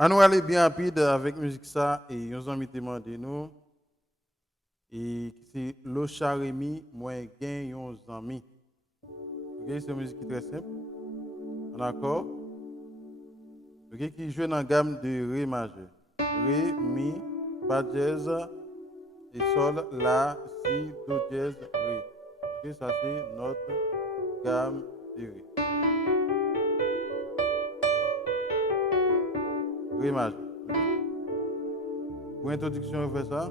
À nous aller bien rapide avec musique ça et nous avons demandé nous et c'est Lo Charemi moi gain yon ami. OK, c'est une musique qui est très simple. En accord. OK, qui joue dans la gamme de ré majeur. Ré, mi, fa dièse et sol, la, si, do dièse, ré. OK, ça c'est notre gamme de ré. Ré majeur. OK? Pour introduction, on fait ça.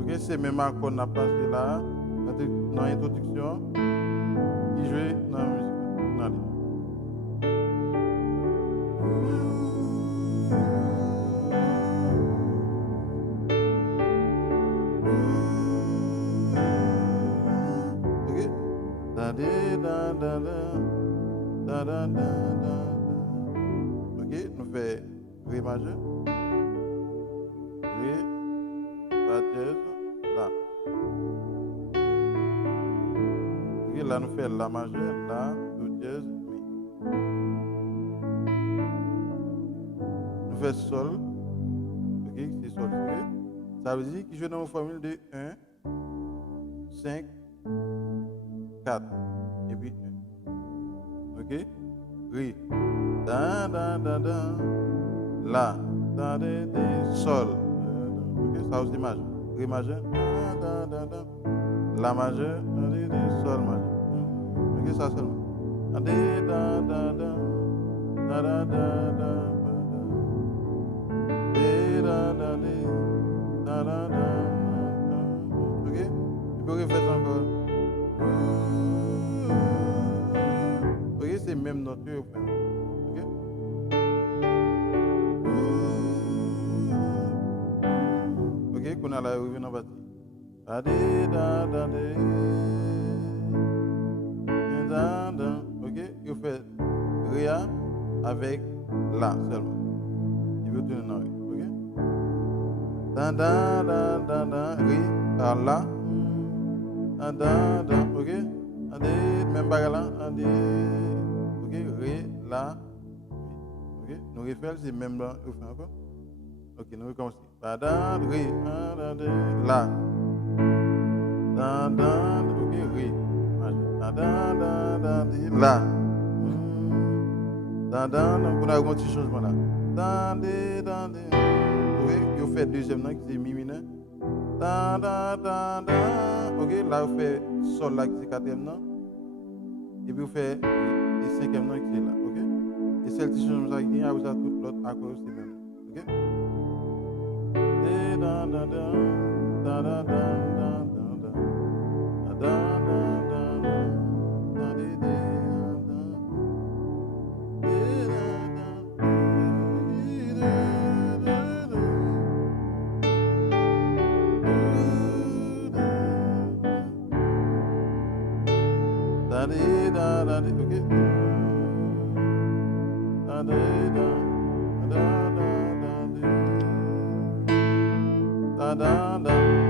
Ok, c'est même accord qu'on a passé là, dans l'introduction, qui joue dans la musique. Allez. Ok. Da da da da da da da da. Ok, nous faisons Ré majeur, Ré, Fa dièse, La. Ok, là nous faisons La majeur, La, Do dièse, Mi. Nous faisons Sol, ok, c'est Sol tiré. Ça veut dire qu'il joue dans une formule de 1, 5, 4 et puis 1. Ok? Ré. Da da da da. La. Da da da. Sol. Ok? Ça aussi majeur. Ré majeur. Da da da da. La majeur. Da da da. Sol majeur. Ok? Ça seulement. Da da da da. Da da da da. Da da da. Da da da. Ok? Tu peux refaire ça encore. Ok? C'est même note que vous faites. Ok? Ok, qu'on a la revue dans la partie. Da da da da da. Ok, il fait Réa avec La seulement. Il veut tourner dans Ré. Ok? Da da da da da. Ré à La. Da da da. Ok? Même bagarre là. Ok, Ré, La. Ok, nous refaisons c'est même là. On fait encore. Ok, nous recommençons. Da da Ré. Da da La. Da da. Ok, Ré. Da da da da La. Da da. On a un petit changement là. Da da da. Ok, il fait deuxième note qui c'est Mi mineur. Da da da da. Ok, là on fait Sol là qui c'est quatrième note. Et puis on fait le cinquième note qui c'est là. Ok. Et c'est le petit changement qui a tout l'autre accord c'est même. Ok. Da da da da da da da da da da da da da da. Da da da da. Ok. Da da da da da da da da da.